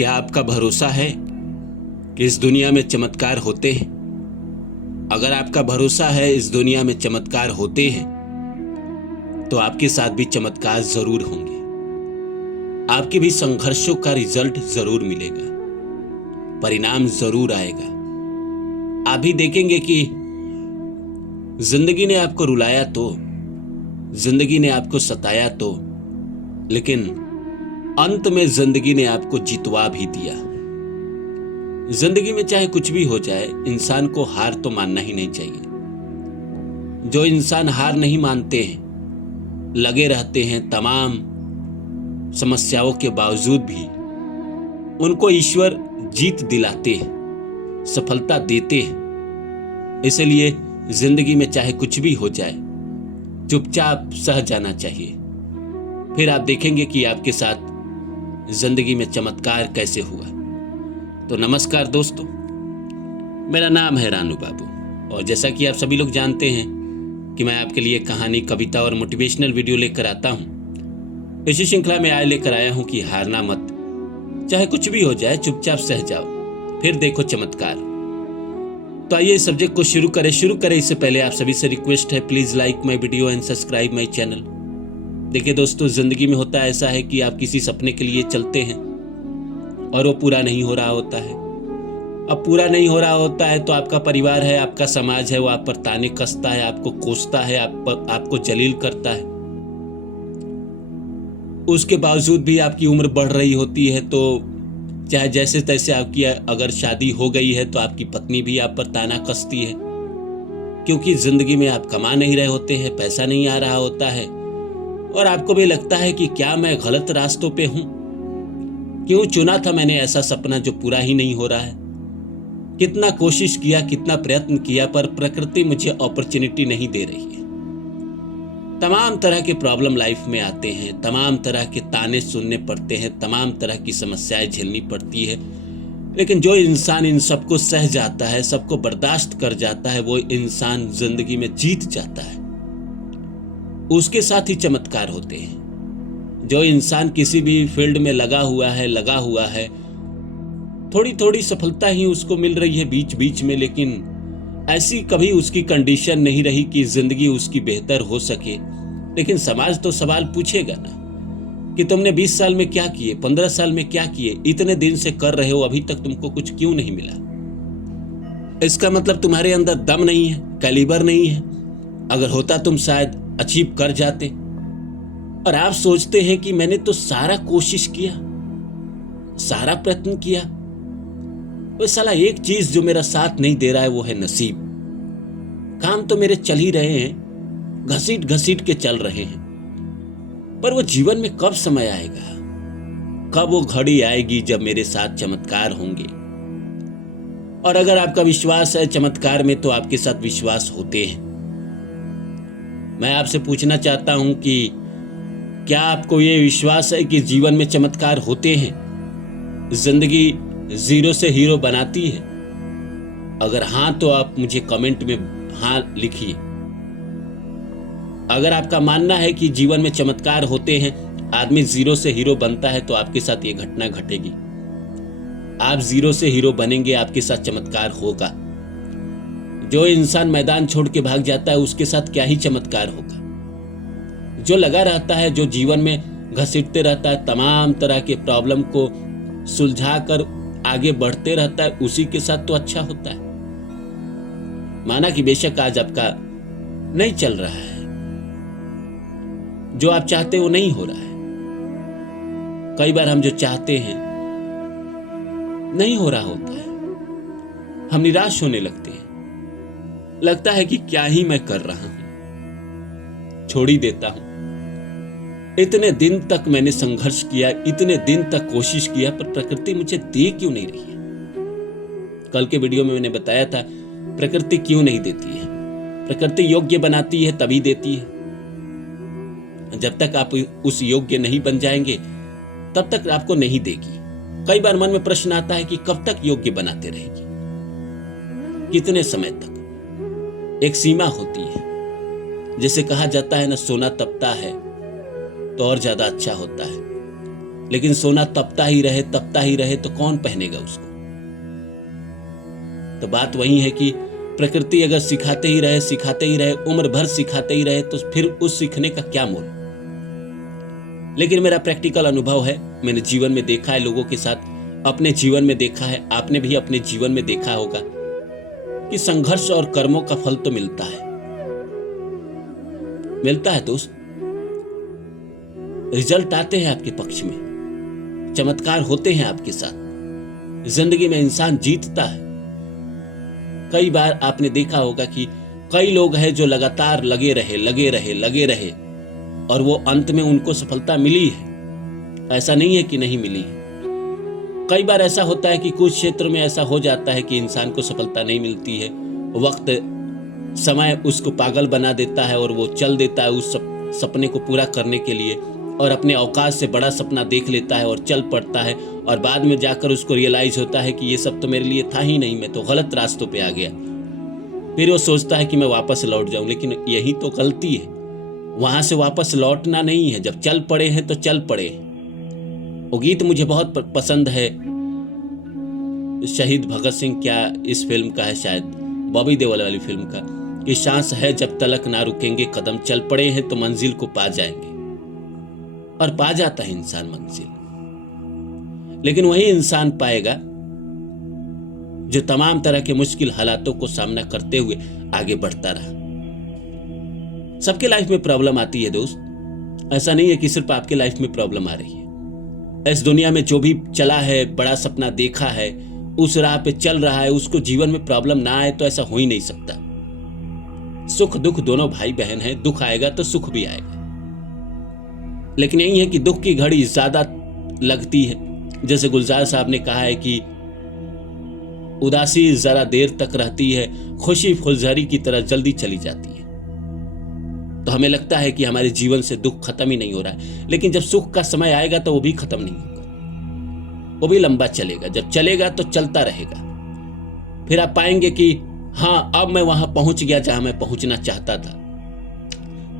क्या आपका भरोसा है कि इस दुनिया में चमत्कार होते हैं? अगर आपका भरोसा है इस दुनिया में चमत्कार होते हैं, तो आपके साथ भी चमत्कार जरूर होंगे। आपके भी संघर्षों का रिजल्ट जरूर मिलेगा, परिणाम जरूर आएगा। आप भी देखेंगे कि जिंदगी ने आपको रुलाया तो, जिंदगी ने आपको सताया तो, लेकिन अंत में जिंदगी ने आपको जितवा भी दिया। जिंदगी में चाहे कुछ भी हो जाए, इंसान को हार तो मानना ही नहीं चाहिए। जो इंसान हार नहीं मानते हैं, लगे रहते हैं तमाम समस्याओं के बावजूद भी, उनको ईश्वर जीत दिलाते हैं, सफलता देते हैं। इसलिए जिंदगी में चाहे कुछ भी हो जाए, चुपचाप सह जाना चाहिए। फिर आप देखेंगे कि आपके साथ जिंदगी में चमत्कार कैसे हुआ। तो नमस्कार दोस्तों, मेरा नाम है रानू बाबू, और जैसा कि आप सभी लोग जानते हैं कि मैं आपके लिए कहानी, कविता और मोटिवेशनल वीडियो लेकर आता हूं। इसी श्रृंखला में आज लेकर आया हूं कि हारना मत, चाहे कुछ भी हो जाए चुपचाप सह जाओ, फिर देखो चमत्कार। तो आइए इस सब्जेक्ट को शुरू करें। इससे पहले आप सभी से रिक्वेस्ट है, please like my video and subscribe my channel. देखिए दोस्तों, जिंदगी में होता ऐसा है कि आप किसी सपने के लिए चलते हैं और वो पूरा नहीं हो रहा होता है। अब पूरा नहीं हो रहा होता है तो आपका परिवार है, आपका समाज है, वो आप पर ताने कसता है, आपको कोसता है, आपको जलील करता है। उसके बावजूद भी आपकी उम्र बढ़ रही होती है, तो चाहे जैसे तैसे आपकी अगर शादी हो गई है तो आपकी पत्नी भी आप पर ताना कसती है, क्योंकि जिंदगी में आप कमा नहीं रहे होते हैं, पैसा नहीं आ रहा होता है, और आपको भी लगता है कि क्या मैं गलत रास्तों पे हूं? क्यों चुना था मैंने ऐसा सपना जो पूरा ही नहीं हो रहा है? कितना कोशिश किया, कितना प्रयत्न किया, पर प्रकृति मुझे अपॉर्चुनिटी नहीं दे रही है। तमाम तरह के प्रॉब्लम लाइफ में आते हैं, तमाम तरह के ताने सुनने पड़ते हैं, तमाम तरह की समस्याएं झेलनी पड़ती है, लेकिन जो इंसान इन सबको सह जाता है, सबको बर्दाश्त कर जाता है, वो इंसान जिंदगी में जीत जाता है। उसके साथ ही चमत्कार होते हैं। जो इंसान किसी भी फील्ड में लगा हुआ है, थोड़ी थोड़ी सफलता ही उसको मिल रही है बीच बीच में, लेकिन ऐसी कभी उसकी कंडीशन नहीं रही कि जिंदगी उसकी बेहतर हो सके। लेकिन समाज तो सवाल पूछेगा ना कि तुमने 20 साल में क्या किए, 15 साल में क्या किए, इतने दिन से कर रहे हो, अभी तक तुमको कुछ क्यों नहीं मिला? इसका मतलब तुम्हारे अंदर दम नहीं है, कैलिबर नहीं है। अगर होता तुम शायद अचीव कर जाते। और आप सोचते हैं कि मैंने तो सारा कोशिश किया, सारा प्रयत्न किया, वो साला एक चीज जो मेरा साथ नहीं दे रहा है वो है नसीब। काम तो मेरे चल ही रहे हैं, घसीट घसीट के चल रहे हैं, पर वो जीवन में कब समय आएगा, कब वो घड़ी आएगी जब मेरे साथ चमत्कार होंगे? और अगर आपका विश्वास है चमत्कार में, तो आपके साथ विश्वास होते हैं। मैं आपसे पूछना चाहता हूं कि क्या आपको ये विश्वास है कि जीवन में चमत्कार होते हैं? जिंदगी जीरो से हीरो बनाती है? अगर हां तो आप मुझे कमेंट में हां लिखिए। अगर आपका मानना है कि जीवन में चमत्कार होते हैं, आदमी जीरो से हीरो बनता है, तो आपके साथ ये घटना घटेगी। आप जीरो से हीरो बनेंगे, आपके साथ चमत्कार होगा। जो इंसान मैदान छोड़ के भाग जाता है, उसके साथ क्या ही चमत्कार होगा? जो लगा रहता है, जो जीवन में घसीटते रहता है, तमाम तरह के प्रॉब्लम को सुलझा कर आगे बढ़ते रहता है, उसी के साथ तो अच्छा होता है। माना कि बेशक आज आपका नहीं चल रहा है, जो आप चाहते वो नहीं हो रहा है। कई बार हम जो चाहते हैं नहीं हो रहा होता है, हम निराश होने लगते हैं। लगता है कि क्या ही मैं कर रहा हूं, छोड़ ही देता हूं। इतने दिन तक मैंने संघर्ष किया, इतने दिन तक कोशिश किया, पर प्रकृति मुझे दे क्यों नहीं रही है? कल के वीडियो में मैंने बताया था प्रकृति क्यों नहीं देती है। प्रकृति योग्य बनाती है तभी देती है। जब तक आप उस योग्य नहीं बन जाएंगे, तब तक आपको नहीं देगी। कई बार मन में प्रश्न आता है कि कब तक योग्य बनाते रहेगी, कितने समय तक? एक सीमा होती है। जैसे कहा जाता है ना, सोना तपता है तो और ज्यादा अच्छा होता है। लेकिन सोना तपता ही रहे तो कौन पहनेगा उसको? तो बात वही है कि प्रकृति अगर सिखाते ही रहे, उम्र भर सिखाते ही रहे, तो फिर उस सीखने का क्या मोल? लेकिन मेरा प्रैक्टिकल अनुभव है, मैंने जीवन में देखा है, लोगों के साथ अपने जीवन में देखा है, आपने भी अपने जीवन में देखा होगा कि संघर्ष और कर्मों का फल तो मिलता है दोस्त। रिजल्ट आते हैं आपके पक्ष में, चमत्कार होते हैं आपके साथ, जिंदगी में इंसान जीतता है। कई बार आपने देखा होगा कि कई लोग हैं जो लगातार लगे रहे और वो अंत में उनको सफलता मिली है। ऐसा नहीं है कि नहीं मिली है। कई बार ऐसा होता है कि कुछ क्षेत्र में ऐसा हो जाता है कि इंसान को सफलता नहीं मिलती है, वक्त समय उसको पागल बना देता है और वो चल देता है उस सपने को पूरा करने के लिए, और अपने औकात से बड़ा सपना देख लेता है और चल पड़ता है, और बाद में जाकर उसको रियलाइज होता है कि ये सब तो मेरे लिए था ही नहीं, मैं तो गलत रास्तों पे आ गया। फिर वो सोचता है कि मैं वापस लौट जाऊं, लेकिन यही तो गलती है। वहां से वापस लौटना नहीं है। जब चल पड़े हैं तो चल पड़े हैं। वो गीत मुझे बहुत पसंद है, शहीद भगत सिंह क्या इस फिल्म का है, शायद बॉबी देओल वाली फिल्म का, कि सांस है जब तलक ना रुकेंगे, कदम चल पड़े हैं तो मंजिल को पा जाएंगे। और पा जाता है इंसान मंजिल, लेकिन वही इंसान पाएगा जो तमाम तरह के मुश्किल हालातों को सामना करते हुए आगे बढ़ता रहा। सबके लाइफ में प्रॉब्लम आती है दोस्त, ऐसा नहीं है कि सिर्फ आपके लाइफ में प्रॉब्लम आ रही है। इस दुनिया में जो भी चला है, बड़ा सपना देखा है, उस राह पे चल रहा है, उसको जीवन में प्रॉब्लम ना आए तो ऐसा हो ही नहीं सकता। सुख दुख दोनों भाई बहन हैं, दुख आएगा तो सुख भी आएगा। लेकिन यही है कि दुख की घड़ी ज्यादा लगती है। जैसे गुलजार साहब ने कहा है कि उदासी जरा देर तक रहती है, खुशी फुलझड़ी की तरह जल्दी चली जाती है। तो हमें लगता है कि हमारे जीवन से दुख खत्म ही नहीं हो रहा है, लेकिन जब सुख का समय आएगा तो वो भी खत्म नहीं होगा, वो भी लंबा चलेगा। जब चलेगा तो चलता रहेगा। फिर आप पाएंगे कि हाँ, अब मैं वहां पहुंच गया जहां मैं पहुंचना चाहता था।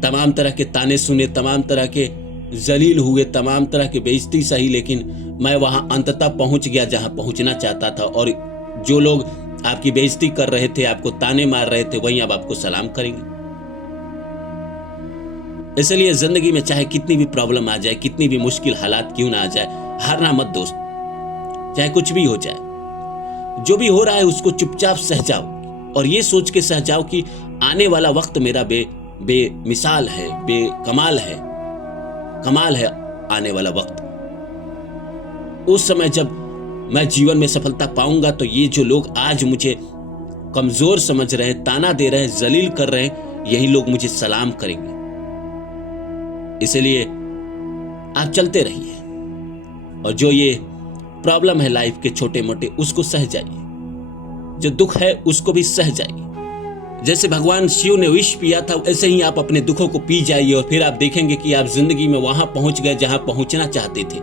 तमाम तरह के ताने सुने, तमाम तरह के जलील हुए, तमाम तरह की बेइज्जती सही, लेकिन मैं वहां अंततः पहुंच गया जहां पहुंचना चाहता था। और जो लोग आपकी बेइज्जती कर रहे थे, आपको ताने मार रहे थे, वहीं अब आपको सलाम करेंगे। इसलिए जिंदगी में चाहे कितनी भी प्रॉब्लम आ जाए, कितनी भी मुश्किल हालात क्यों ना आ जाए, हारना मत दोस्त। चाहे कुछ भी हो जाए, जो भी हो रहा है उसको चुपचाप सह जाओ, और ये सोच के सह जाओ कि आने वाला वक्त मेरा बेमिसाल है, बेकमाल है, कमाल है आने वाला वक्त। उस समय जब मैं जीवन में सफलता पाऊंगा तो ये जो लोग आज मुझे कमजोर समझ रहे हैं, ताना दे रहे हैं, जलील कर रहे हैं, यही लोग मुझे सलाम करेंगे। इसलिए आप चलते रहिए, और जो ये प्रॉब्लम है लाइफ के छोटे मोटे, उसको सह जाइए। जो दुख है उसको भी सह जाइए। जैसे भगवान शिव ने विष पिया था, ऐसे ही आप अपने दुखों को पी जाइए, और फिर आप देखेंगे कि आप जिंदगी में वहां पहुंच गए जहां पहुंचना चाहते थे।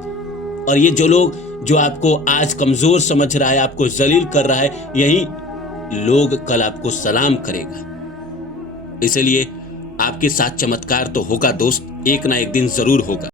और ये जो लोग जो आपको आज कमजोर समझ रहा है, आपको जलील कर रहा है, यही लोग कल आपको सलाम करेगा। इसलिए आपके साथ चमत्कार तो होगा दोस्त, एक ना एक दिन जरूर होगा।